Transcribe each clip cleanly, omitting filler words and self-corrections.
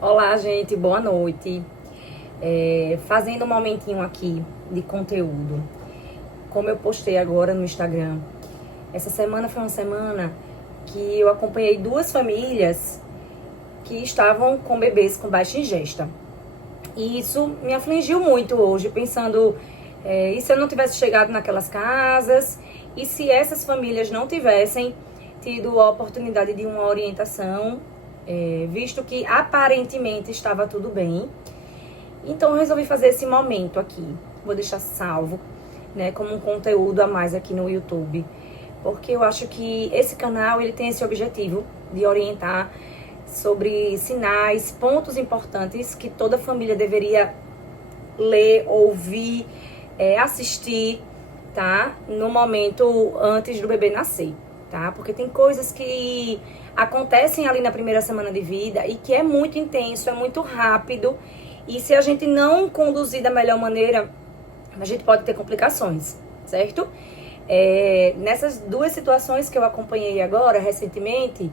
Olá, gente, boa noite. Fazendo um momentinho aqui de conteúdo. Como eu postei agora no Instagram, essa semana foi uma semana que eu acompanhei duas famílias que estavam com bebês com baixa ingesta. E isso me afligiu muito hoje, pensando, e se eu não tivesse chegado naquelas casas, e se essas famílias não tivessem tido a oportunidade de uma orientação, visto que aparentemente estava tudo bem. Então eu resolvi fazer esse momento aqui. Vou deixar salvo, né, como um conteúdo a mais aqui no YouTube, porque eu acho que esse canal ele tem esse objetivo de orientar sobre sinais, pontos importantes que toda família deveria ler, ouvir, assistir, tá? No momento antes do bebê nascer, tá? Porque tem coisas que acontecem ali na primeira semana de vida e que é muito intenso, é muito rápido. E se a gente não conduzir da melhor maneira, a gente pode ter complicações, certo? Nessas duas situações que eu acompanhei agora, recentemente,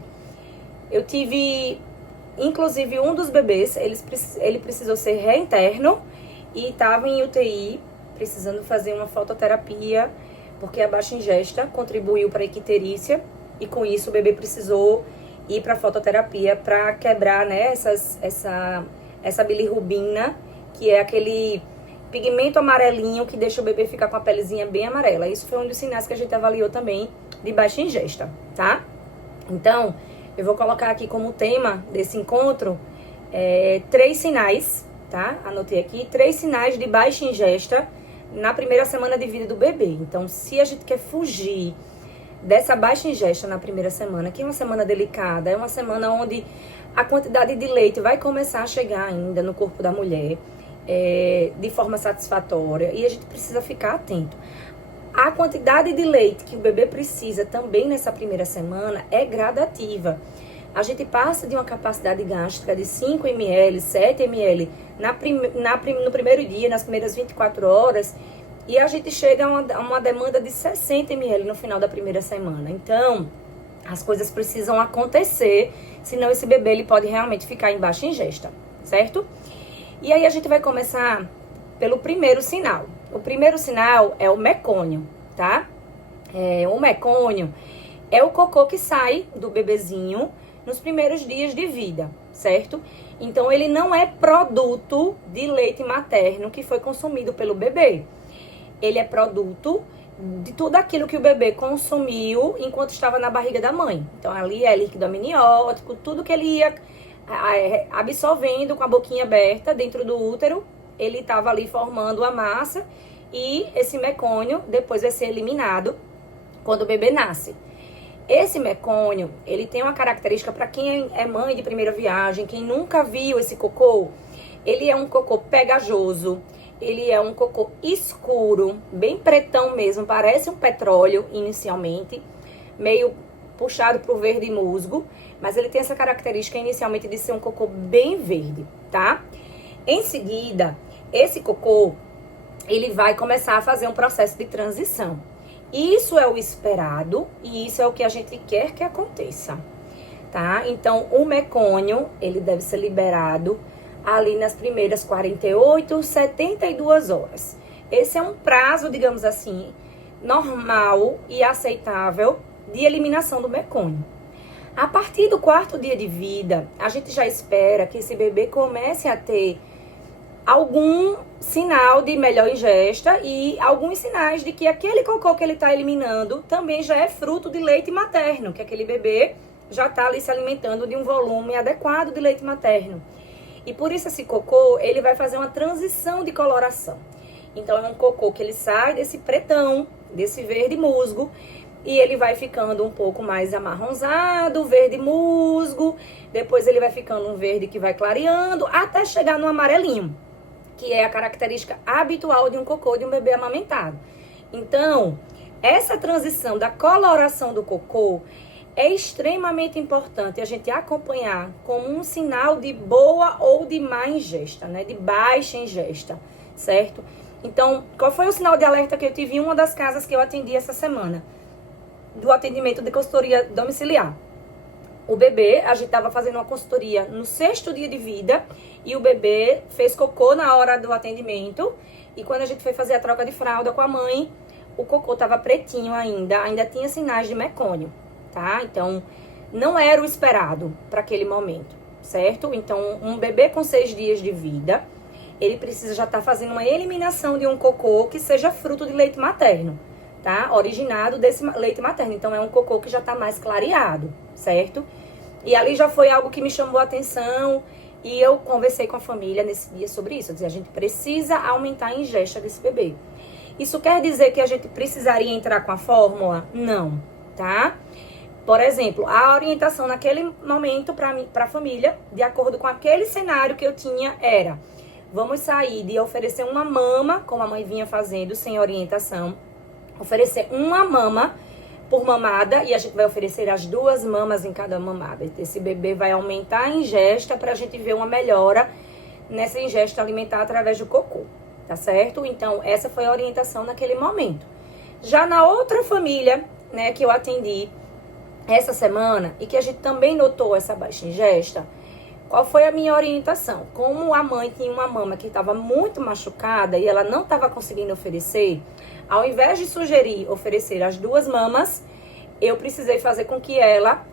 eu tive, inclusive, um dos bebês, ele precisou ser reinterno e estava em UTI, precisando fazer uma fototerapia, porque a baixa ingesta contribuiu para a icterícia e com isso o bebê precisou ir para a fototerapia para quebrar, né, essa bilirrubina, que é aquele pigmento amarelinho que deixa o bebê ficar com a pelezinha bem amarela. Isso foi um dos sinais que a gente avaliou também de baixa ingesta, tá? Então, eu vou colocar aqui como tema desse encontro 3 sinais, tá? Anotei aqui, 3 sinais de baixa ingesta na primeira semana de vida do bebê. Então, se a gente quer fugir dessa baixa ingesta na primeira semana, que é uma semana delicada, é uma semana onde a quantidade de leite vai começar a chegar ainda no corpo da mulher de forma satisfatória, e a gente precisa ficar atento. A quantidade de leite que o bebê precisa também nessa primeira semana é gradativa. A gente passa de uma capacidade gástrica de 5 ml, 7 ml no primeiro dia, nas primeiras 24 horas, e a gente chega a uma demanda de 60 ml no final da primeira semana. Então, as coisas precisam acontecer, senão esse bebê ele pode realmente ficar em baixa ingesta, certo? E aí a gente vai começar pelo primeiro sinal. O primeiro sinal é o mecônio, tá? O mecônio é o cocô que sai do bebezinho nos primeiros dias de vida, certo? Então, ele não é produto de leite materno que foi consumido pelo bebê. Ele é produto de tudo aquilo que o bebê consumiu enquanto estava na barriga da mãe. Então, ali é líquido amniótico, tudo que ele ia absorvendo com a boquinha aberta dentro do útero, ele estava ali formando a massa, e esse mecônio depois vai ser eliminado quando o bebê nasce. Esse mecônio, ele tem uma característica, para quem é mãe de primeira viagem, quem nunca viu esse cocô, ele é um cocô pegajoso, ele é um cocô escuro, bem pretão mesmo, parece um petróleo inicialmente, meio puxado pro verde musgo, mas ele tem essa característica inicialmente de ser um cocô bem verde, tá? Em seguida, esse cocô, ele vai começar a fazer um processo de transição. Isso é o esperado e isso é o que a gente quer que aconteça, tá? Então, o mecônio, ele deve ser liberado ali nas primeiras 48, 72 horas. Esse é um prazo, digamos assim, normal e aceitável de eliminação do mecônio. A partir do 4º dia de vida, a gente já espera que esse bebê comece a ter algum sinal de melhor ingesta e alguns sinais de que aquele cocô que ele está eliminando também já é fruto de leite materno, que aquele bebê já está ali se alimentando de um volume adequado de leite materno. E por isso esse cocô, ele vai fazer uma transição de coloração. Então é um cocô que ele sai desse pretão, desse verde musgo, e ele vai ficando um pouco mais amarronzado, verde musgo, depois ele vai ficando um verde que vai clareando, até chegar no amarelinho, que é a característica habitual de um cocô de um bebê amamentado. Então, essa transição da coloração do cocô é extremamente importante a gente acompanhar como um sinal de boa ou de má ingesta, né? De baixa ingesta, certo? Então, qual foi o sinal de alerta que eu tive em uma das casas que eu atendi essa semana? Do atendimento de consultoria domiciliar. o bebê, a gente estava fazendo uma consultoria no 6º dia de vida e o bebê fez cocô na hora do atendimento. E quando a gente foi fazer a troca de fralda com a mãe, o cocô estava pretinho ainda tinha sinais de mecônio, tá? Então, não era o esperado para aquele momento, certo? Então, um bebê com 6 dias de vida, ele precisa já estar fazendo uma eliminação de um cocô que seja fruto de leite materno, tá? Originado desse leite materno. Então, é um cocô que já está mais clareado, certo? E ali já foi algo que me chamou a atenção e eu conversei com a família nesse dia sobre isso. Eu disse, a gente precisa aumentar a ingesta desse bebê. Isso quer dizer que a gente precisaria entrar com a fórmula? Não, tá? Por exemplo, a orientação naquele momento para a família, de acordo com aquele cenário que eu tinha, era: vamos sair de oferecer uma mama, como a mãe vinha fazendo, sem orientação, oferecer uma mama por mamada, e a gente vai oferecer as 2 mamas em cada mamada. Esse bebê vai aumentar a ingesta para a gente ver uma melhora nessa ingesta alimentar através do cocô, tá certo? Então, essa foi a orientação naquele momento. Já na outra família, né, que eu atendi essa semana, e que a gente também notou essa baixa ingesta, qual foi a minha orientação? Como a mãe tinha uma mama que estava muito machucada e ela não estava conseguindo oferecer, ao invés de sugerir oferecer as 2 mamas, eu precisei fazer com que ela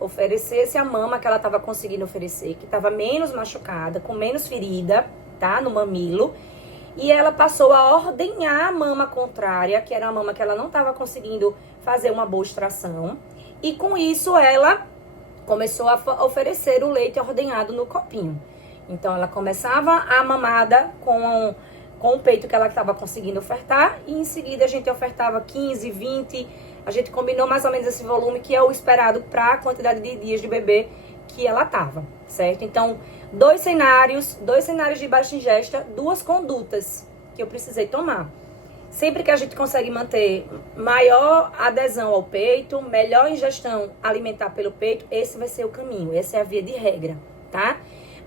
oferecesse a mama que ela estava conseguindo oferecer, que estava menos machucada, com menos ferida, tá, no mamilo, e ela passou a ordenhar a mama contrária, que era a mama que ela não estava conseguindo fazer uma boa extração, e com isso ela começou a oferecer o leite ordenhado no copinho. Então, ela começava a mamada com o peito que ela estava conseguindo ofertar, e em seguida a gente ofertava 15, 20, a gente combinou mais ou menos esse volume que é o esperado para a quantidade de dias de bebê que ela estava, certo? Então, 2 cenários de baixa ingesta, 2 condutas que eu precisei tomar. Sempre que a gente consegue manter maior adesão ao peito, melhor ingestão alimentar pelo peito, esse vai ser o caminho, essa é a via de regra, tá?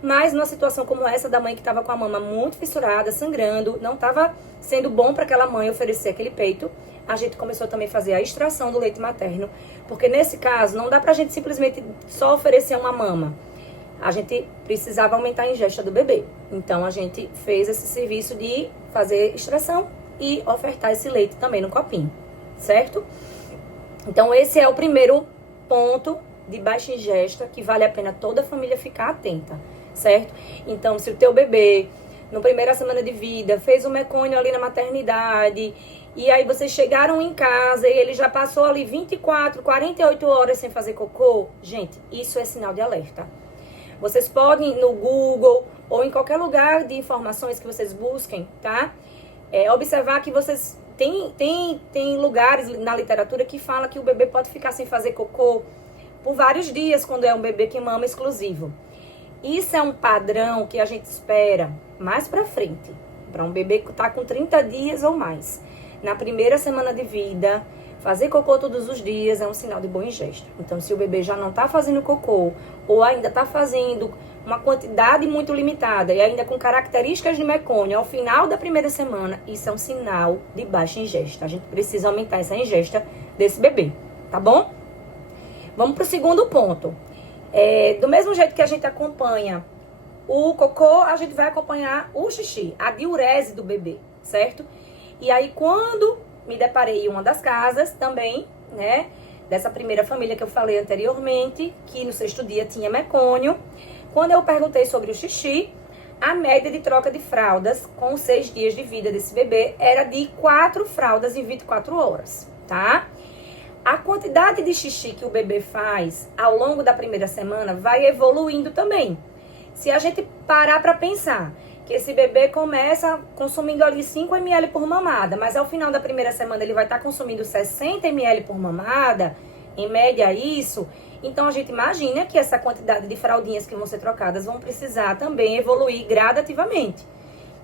Mas numa situação como essa da mãe que estava com a mama muito fissurada, sangrando, não estava sendo bom para aquela mãe oferecer aquele peito, a gente começou também a fazer a extração do leite materno, porque nesse caso não dá pra gente simplesmente só oferecer uma mama. A gente precisava aumentar a ingesta do bebê. Então a gente fez esse serviço de fazer extração e ofertar esse leite também no copinho, certo? Então esse é o primeiro ponto de baixa ingesta que vale a pena toda a família ficar atenta, certo? Então, se o teu bebê, na primeira semana de vida, fez um mecônio ali na maternidade, e aí vocês chegaram em casa e ele já passou ali 24, 48 horas sem fazer cocô, gente, isso é sinal de alerta. Vocês podem ir no Google ou em qualquer lugar de informações que vocês busquem, tá? Observar que vocês tem lugares na literatura que fala que o bebê pode ficar sem fazer cocô por vários dias quando é um bebê que mama exclusivo. Isso é um padrão que a gente espera mais pra frente, para um bebê que tá com 30 dias ou mais. Na primeira semana de vida, fazer cocô todos os dias é um sinal de boa ingesta. Então, se o bebê já não tá fazendo cocô ou ainda tá fazendo uma quantidade muito limitada e ainda com características de mecônio ao final da primeira semana, isso é um sinal de baixa ingesta. A gente precisa aumentar essa ingesta desse bebê, tá bom? Vamos pro segundo ponto. Do mesmo jeito que a gente acompanha o cocô, a gente vai acompanhar o xixi, a diurese do bebê, certo? E aí, quando me deparei em uma das casas também, né, dessa primeira família que eu falei anteriormente, que no 6º dia tinha mecônio, quando eu perguntei sobre o xixi, a média de troca de fraldas com 6 dias de vida desse bebê era de 4 fraldas em 24 horas, tá? A quantidade de xixi que o bebê faz ao longo da primeira semana vai evoluindo também. Se a gente parar para pensar que esse bebê começa consumindo ali 5 ml por mamada, mas ao final da primeira semana ele vai estar consumindo 60 ml por mamada, em média isso, então a gente imagina que essa quantidade de fraldinhas que vão ser trocadas vão precisar também evoluir gradativamente.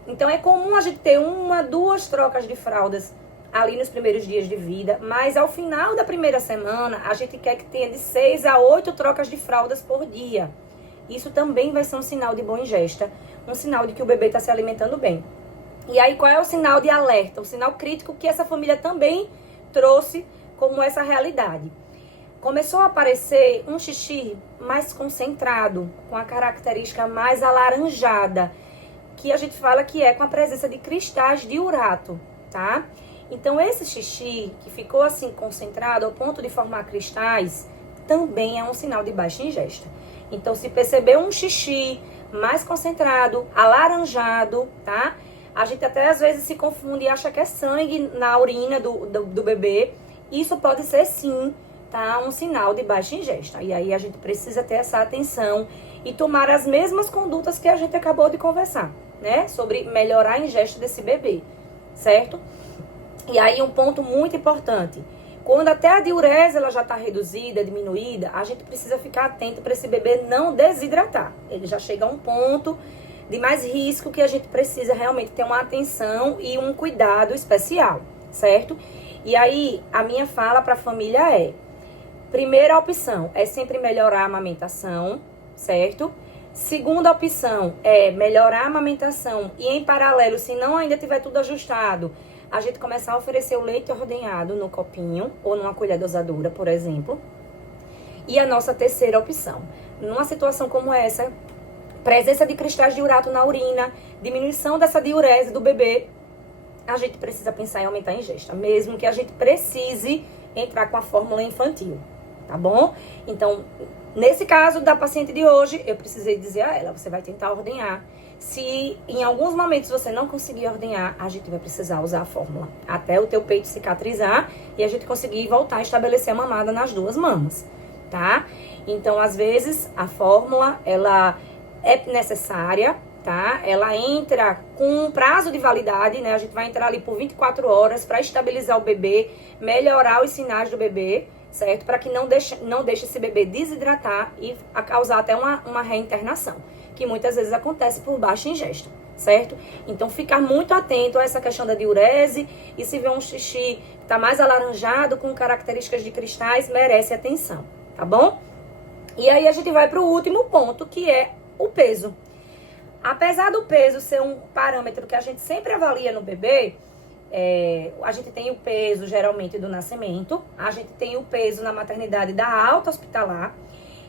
Então é comum a gente ter 1, 2 trocas de fraldas ali nos primeiros dias de vida, mas ao final da primeira semana a gente quer que tenha de 6 a 8 trocas de fraldas por dia. Isso também vai ser um sinal de boa ingesta, um sinal de que o bebê está se alimentando bem. E aí qual é o sinal de alerta, o sinal crítico que essa família também trouxe como essa realidade? começou a aparecer um xixi mais concentrado, com a característica mais alaranjada, que a gente fala que é com a presença de cristais de urato, tá? Então, esse xixi que ficou assim concentrado ao ponto de formar cristais, também é um sinal de baixa ingesta. Então, se perceber um xixi mais concentrado, alaranjado, tá? A gente até às vezes se confunde e acha que é sangue na urina do bebê. Isso pode ser sim, tá? Um sinal de baixa ingesta. E aí a gente precisa ter essa atenção e tomar as mesmas condutas que a gente acabou de conversar, né? Sobre melhorar a ingesta desse bebê, certo? E aí um ponto muito importante. Quando até a diurese ela já está reduzida, diminuída, a gente precisa ficar atento para esse bebê não desidratar. Ele já chega a um ponto de mais risco que a gente precisa realmente ter uma atenção e um cuidado especial, certo? E aí, a minha fala para a família é: primeira opção é sempre melhorar a amamentação, certo? Segunda opção é melhorar a amamentação e, em paralelo, se não ainda tiver tudo ajustado, a gente começar a oferecer o leite ordenhado no copinho ou numa colher dosadora, por exemplo. E a nossa terceira opção, numa situação como essa, presença de cristais de urato na urina, diminuição dessa diurese do bebê, a gente precisa pensar em aumentar a ingesta, mesmo que a gente precise entrar com a fórmula infantil, tá bom? Então, nesse caso da paciente de hoje, eu precisei dizer a ela: você vai tentar ordenhar. Se em alguns momentos você não conseguir ordenhar, a gente vai precisar usar a fórmula até o teu peito cicatrizar e a gente conseguir voltar a estabelecer a mamada nas duas mamas, tá? Então, às vezes, a fórmula, ela é necessária, tá? Ela entra com um prazo de validade, né? A gente vai entrar ali por 24 horas para estabilizar o bebê, melhorar os sinais do bebê, certo? Para que não deixe esse bebê desidratar e causar até uma reinternação, que muitas vezes acontece por baixa ingesta, certo? Então, ficar muito atento a essa questão da diurese, e se vê um xixi que tá mais alaranjado, com características de cristais, merece atenção, tá bom? E aí a gente vai para o último ponto, que é o peso. Apesar do peso ser um parâmetro que a gente sempre avalia no bebê, a gente tem o peso geralmente do nascimento, a gente tem o peso na maternidade da alta hospitalar,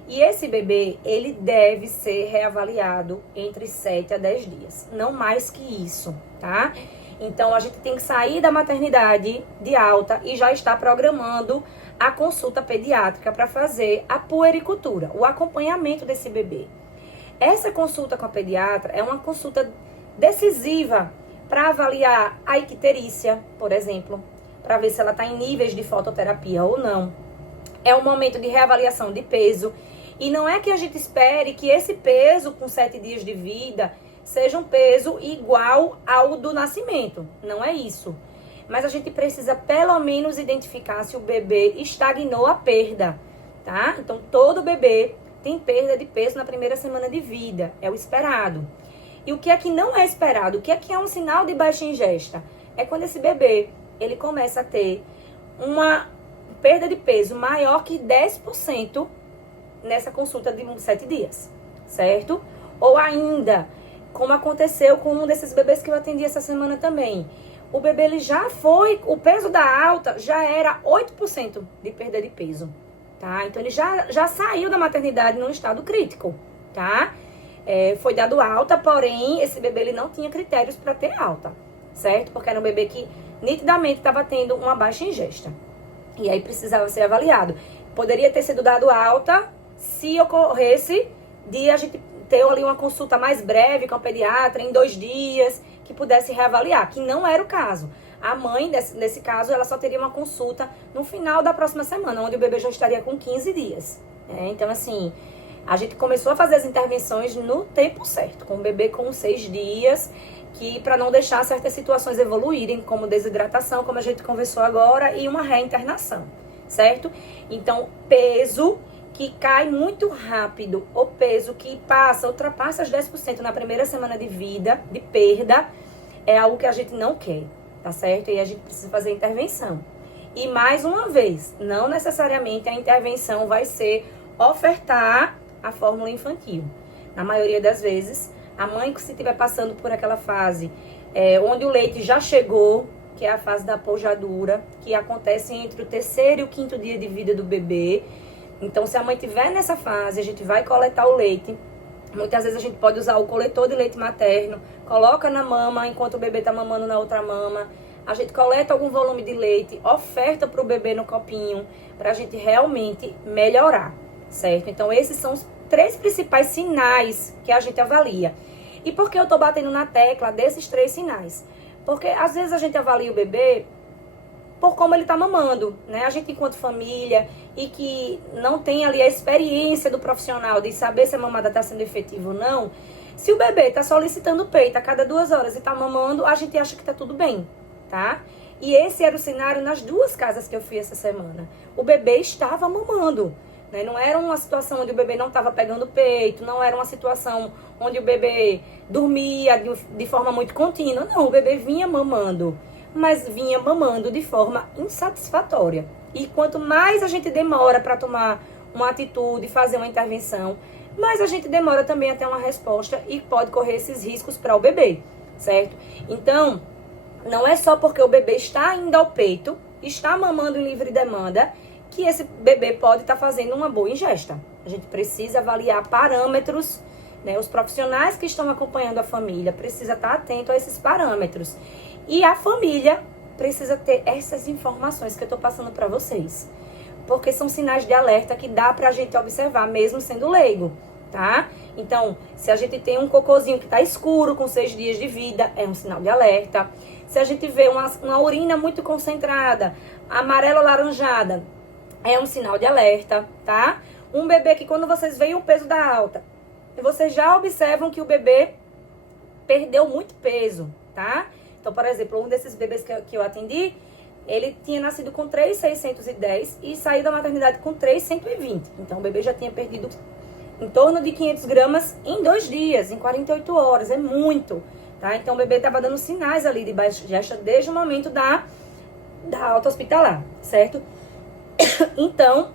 e esse bebê, ele deve ser reavaliado entre 7 a 10 dias, não mais que isso, tá? Então, a gente tem que sair da maternidade de alta e já estar programando a consulta pediátrica para fazer a puericultura, o acompanhamento desse bebê. Essa consulta com a pediatra é uma consulta decisiva para avaliar a icterícia, por exemplo, para ver se ela está em níveis de fototerapia ou não. É um momento de reavaliação de peso. E não é que a gente espere que esse peso com 7 dias de vida seja um peso igual ao do nascimento. Não é isso. Mas a gente precisa pelo menos identificar se o bebê estagnou a perda, tá? Então, todo bebê tem perda de peso na primeira semana de vida. É o esperado. E o que é que não é esperado? O que é um sinal de baixa ingesta? É quando esse bebê, ele começa a ter uma perda de peso maior que 10% nessa consulta de 7 dias, certo? Ou ainda, como aconteceu com um desses bebês que eu atendi essa semana também. O bebê, ele já foi, o peso da alta já era 8% de perda de peso, tá? Então, ele já saiu da maternidade num estado crítico, tá? Foi dado alta, porém, esse bebê, ele não tinha critérios para ter alta, certo? Porque era um bebê que nitidamente estava tendo uma baixa ingesta. E aí, precisava ser avaliado. Poderia ter sido dado alta se ocorresse de a gente ter ali uma consulta mais breve com a pediatra em 2 dias, que pudesse reavaliar, que não era o caso. A mãe, nesse caso, ela só teria uma consulta no final da próxima semana, onde o bebê já estaria com 15 dias. Então, assim, a gente começou a fazer as intervenções no tempo certo, com o bebê com 6 dias, que para não deixar certas situações evoluírem, como desidratação, como a gente conversou agora, e uma reinternação, certo? Então, peso que cai muito rápido, o peso que ultrapassa os 10% na primeira semana de vida, de perda, é algo que a gente não quer, tá certo? E a gente precisa fazer intervenção. E mais uma vez, não necessariamente a intervenção vai ser ofertar a fórmula infantil. Na maioria das vezes, a mãe, se estiver passando por aquela fase onde o leite já chegou, que é a fase da pojadura, que acontece entre o 3º e o 5º dia de vida do bebê. Então, se a mãe estiver nessa fase, a gente vai coletar o leite. Muitas vezes a gente pode usar o coletor de leite materno, coloca na mama enquanto o bebê está mamando na outra mama. A gente coleta algum volume de leite, oferta para o bebê no copinho, para a gente realmente melhorar, certo? Então, esses são os 3 principais sinais que a gente avalia. E por que eu estou batendo na tecla desses 3 sinais? Porque às vezes a gente avalia o bebê por como ele está mamando, né? A gente, enquanto família, e que não tem ali a experiência do profissional de saber se a mamada está sendo efetiva ou não, se o bebê está solicitando o peito a cada 2 horas e está mamando, a gente acha que está tudo bem, tá? E esse era o cenário nas 2 casas que eu fui essa semana. O bebê estava mamando, né? Não era uma situação onde o bebê não estava pegando peito, não era uma situação onde o bebê dormia de forma muito contínua. Não, o bebê vinha mamando, mas vinha mamando de forma insatisfatória. E quanto mais a gente demora para tomar uma atitude, fazer uma intervenção, mais a gente demora também a ter uma resposta e pode correr esses riscos para o bebê, certo? Então, não é só porque o bebê está indo ao peito, está mamando em livre demanda, que esse bebê pode estar fazendo uma boa ingesta. A gente precisa avaliar parâmetros, né? Os profissionais que estão acompanhando a família precisam estar atentos a esses parâmetros. E a família precisa ter essas informações que eu estou passando para vocês. Porque são sinais de alerta que dá pra gente observar, mesmo sendo leigo, tá? Então, se a gente tem um cocôzinho que tá escuro, com 6 dias de vida, é um sinal de alerta. Se a gente vê uma urina muito concentrada, amarela ou laranjada, é um sinal de alerta, tá? Um bebê que, quando vocês veem o peso da alta, vocês já observam que o bebê perdeu muito peso, tá? Então, por exemplo, um desses bebês que eu atendi, ele tinha nascido com 3,610 e saiu da maternidade com 3,120. Então, o bebê já tinha perdido em torno de 500 gramas em 2 dias, em 48 horas. É muito, tá? Então, o bebê estava dando sinais ali de baixa ingesta desde o momento da alta hospitalar, certo? Então,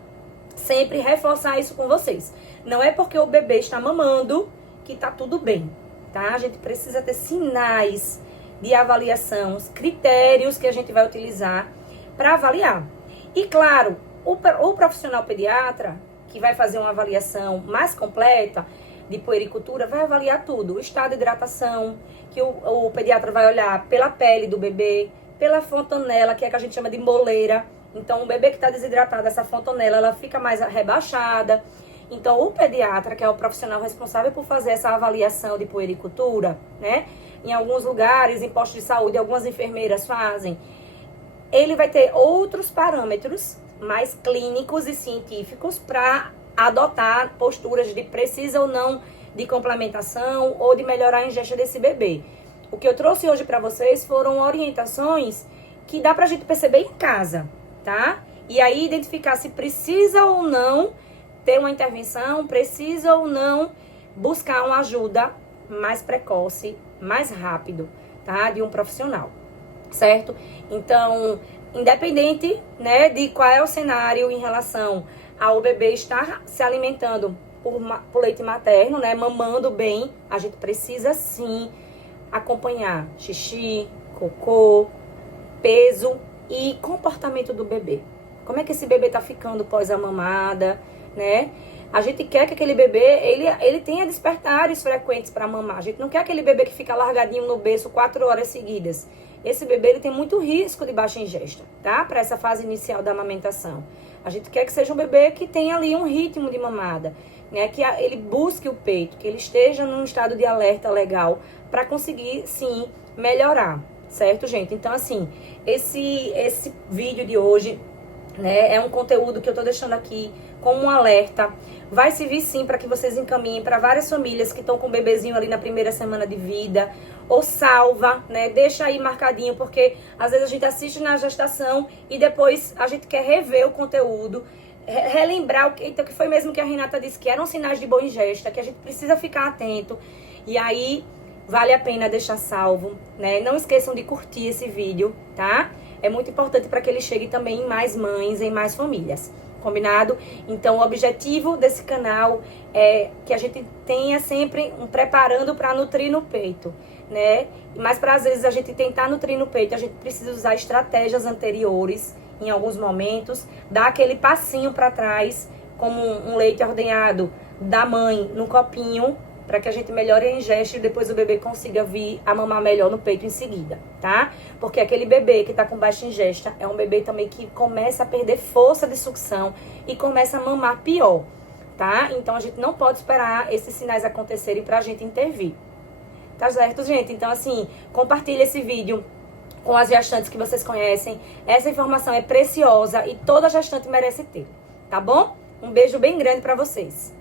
sempre reforçar isso com vocês. Não é porque o bebê está mamando que tá tudo bem, tá? A gente precisa ter sinais de avaliação, os critérios que a gente vai utilizar para avaliar. E claro, o profissional pediatra, que vai fazer uma avaliação mais completa de puericultura, vai avaliar tudo. O estado de hidratação, que o pediatra vai olhar pela pele do bebê, pela fontanela, que é que a gente chama de moleira. Então, o bebê que está desidratado, essa fontanela, ela fica mais rebaixada. Então, o pediatra, que é o profissional responsável por fazer essa avaliação de puericultura, né? Em alguns lugares, em postos de saúde, algumas enfermeiras fazem. Ele vai ter outros parâmetros mais clínicos e científicos para adotar posturas de precisa ou não de complementação ou de melhorar a ingesta desse bebê. O que eu trouxe hoje para vocês foram orientações que dá pra gente perceber em casa, tá? E aí identificar se precisa ou não ter uma intervenção, precisa ou não buscar uma ajuda mais precoce, mais rápido, tá? De um profissional, certo? Então, independente, né, de qual é o cenário em relação ao bebê estar se alimentando por leite materno, né, mamando bem, a gente precisa sim acompanhar xixi, cocô, peso e comportamento do bebê. Como é que esse bebê tá ficando pós a mamada, né? A gente quer que aquele bebê, ele tenha despertares frequentes para mamar. A gente não quer aquele bebê que fica largadinho no berço 4 horas seguidas. Esse bebê, ele tem muito risco de baixa ingesta, tá? Para essa fase inicial da amamentação. A gente quer que seja um bebê que tenha ali um ritmo de mamada, né? Que ele busque o peito, que ele esteja num estado de alerta legal para conseguir, sim, melhorar, certo, gente? Então, assim, esse vídeo de hoje, né, é um conteúdo que eu tô deixando aqui como um alerta. Vai servir sim para que vocês encaminhem para várias famílias que estão com o bebezinho ali na primeira semana de vida, ou salva, né? Deixa aí marcadinho, porque às vezes a gente assiste na gestação e depois a gente quer rever o conteúdo, relembrar o que foi mesmo que a Renata disse, que eram sinais de boa ingesta, que a gente precisa ficar atento. E aí vale a pena deixar salvo, né? Não esqueçam de curtir esse vídeo, tá? É muito importante para que ele chegue também em mais mães, em mais famílias. combinado? Então, o objetivo desse canal é que a gente tenha sempre um preparando para nutrir no peito, né? Mas para às vezes a gente tentar nutrir no peito, a gente precisa usar estratégias anteriores em alguns momentos, dar aquele passinho para trás, como um leite ordenhado da mãe no copinho, para que a gente melhore a ingesta e depois o bebê consiga vir a mamar melhor no peito em seguida, tá? Porque aquele bebê que tá com baixa ingesta é um bebê também que começa a perder força de sucção e começa a mamar pior, tá? Então a gente não pode esperar esses sinais acontecerem pra gente intervir. Tá certo, gente? Então, assim, compartilha esse vídeo com as gestantes que vocês conhecem. Essa informação é preciosa e toda gestante merece ter, tá bom? Um beijo bem grande pra vocês.